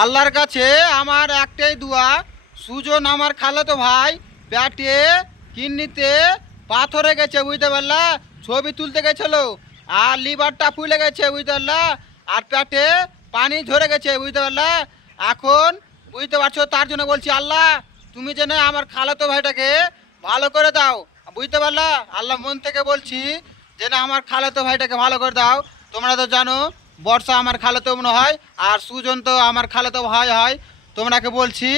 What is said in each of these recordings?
আল্লাহর কাছে আমার একটাই দোয়া, সুজন আমার খালাতো ভাই পেটে কিডনিতে পাথরে গেছে বুঝতে পারলা, ছবি তুলতে গেছিল আর লিভারটা ফুলে গেছে বুঝতে পারলা, আর পেটে পানি ঝরে গেছে বুঝতে পারলা। এখন বুঝতে পারছো, তার জন্য বলছি আল্লাহ তুমি যেন আমার খালাতো ভাইটাকে ভালো করে দাও বুঝতে পারলা। আল্লাহ মন থেকে বলছি যেন আমার খালাতো ভাইটাকে ভালো করে দাও। তোমরা তো জানো বর্ষা আমার খালাতো মনে হয় আর সুজন তো আমার খালাতো ভাই হয়। তোমরাকে বলছি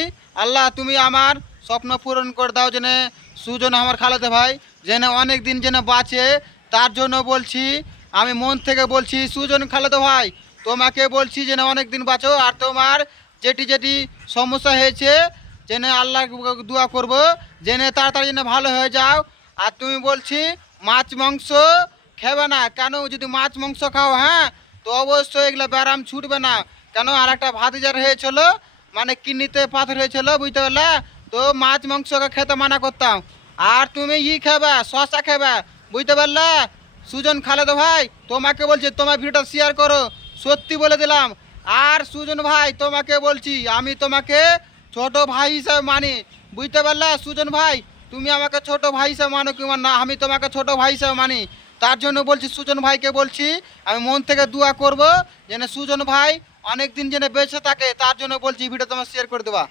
আল্লাহ তুমি আমার স্বপ্ন পূরণ করে দাও, যেন সুজন আমার খালাতো ভাই যেন অনেক দিন যেন বাঁচে। তার জন্য বলছি, আমি মন থেকে বলছি সুজন খালাতো ভাই তোমাকে বলছি যেন অনেক দিন বাঁচো, আর তোমার যেটি যেটি সমস্যা হয়েছে যেন আল্লাহ দোয়া করব যেন তাড়াতাড়ি যেন ভালো হয়ে যাও। আর তুমি বলছি মাছ মাংস খেবে না কেন, যদি মাছ মাংস খাও হ্যাঁ তো অবশ্যই এগুলো ব্যারাম ছুটবে না। কেন আর একটা ভাতিজার হয়েছিল, মানে কিডনিতে পাথর হয়েছিল বুঝতে পারলে, তো মাছ মাংসকে খেতে মানা করতাম। আর তুমি খাবে শশা খাবে বুঝতে পারলে। সুজন খালেদো ভাই তোমাকে বলছি তোমার ভিডিওটা শেয়ার করো, সত্যি বলে দিলাম। আর সুজন ভাই তোমাকে বলছি আমি তোমাকে ছোট ভাই হিসাবে মানি বুঝতে পারলে। সুজন ভাই তুমি আমাকে ছোট ভাই হিসাবে মানো কি না, আমি তোমাকে ছোট ভাই হিসাবে মানি। তার জন্য বলছি সুজন ভাইকে বলছি আমি মন থেকে দোয়া করব যেন সুজন ভাই অনেক দিন যেন বেঁচে থাকে, তার জন্য বলছি ভিডিও তোমার শেয়ার করে দেবা।